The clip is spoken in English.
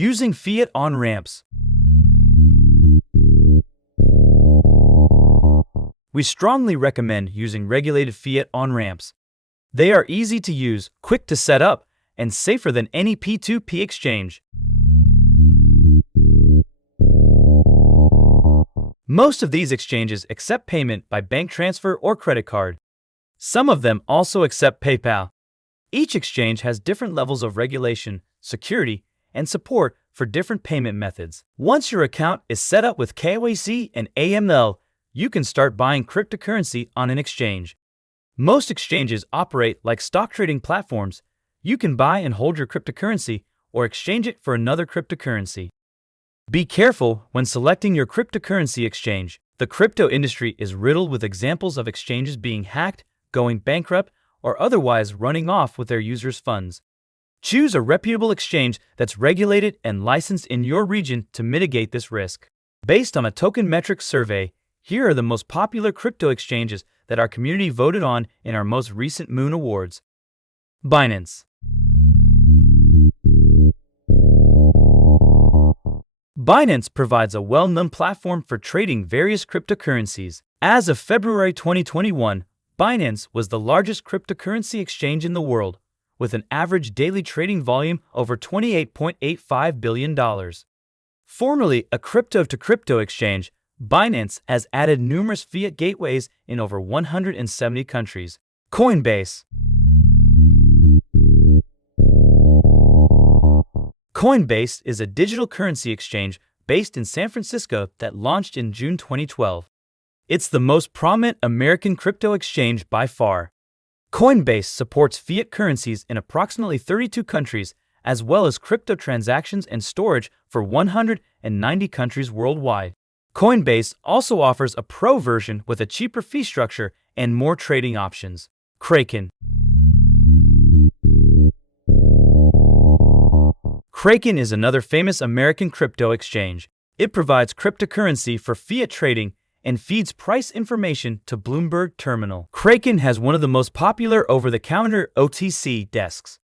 Using Fiat on-ramps. We strongly recommend using regulated Fiat on-ramps. They are easy to use, quick to set up, and safer than any P2P exchange. Most of these exchanges accept payment by bank transfer or credit card. Some of them also accept PayPal. Each exchange has different levels of regulation, security, and support for different payment methods. Once your account is set up with KYC and AML, you can start buying cryptocurrency on an exchange. Most exchanges operate like stock trading platforms. You can buy and hold your cryptocurrency or exchange it for another cryptocurrency. Be careful when selecting your cryptocurrency exchange. The crypto industry is riddled with examples of exchanges being hacked, going bankrupt, or otherwise running off with their users' funds. Choose a reputable exchange that's regulated and licensed in your region to mitigate this risk. Based on a Token Metrics survey, here are the most popular crypto exchanges that our community voted on in our most recent Moon Awards. Binance. Binance provides a well-known platform for trading various cryptocurrencies. As of February 2021, Binance was the largest cryptocurrency exchange in the world, with an average daily trading volume over $28.85 billion. Formerly a crypto-to-crypto exchange, Binance has added numerous fiat gateways in over 170 countries. Coinbase. Coinbase is a digital currency exchange based in San Francisco that launched in June 2012. It's the most prominent American crypto exchange by far. Coinbase supports fiat currencies in approximately 32 countries, as well as crypto transactions and storage for 190 countries worldwide. Coinbase also offers a pro version with a cheaper fee structure and more trading options. Kraken. Kraken is another famous American crypto exchange. It provides cryptocurrency for fiat trading and feeds price information to Bloomberg Terminal. Kraken has one of the most popular over-the-counter OTC desks.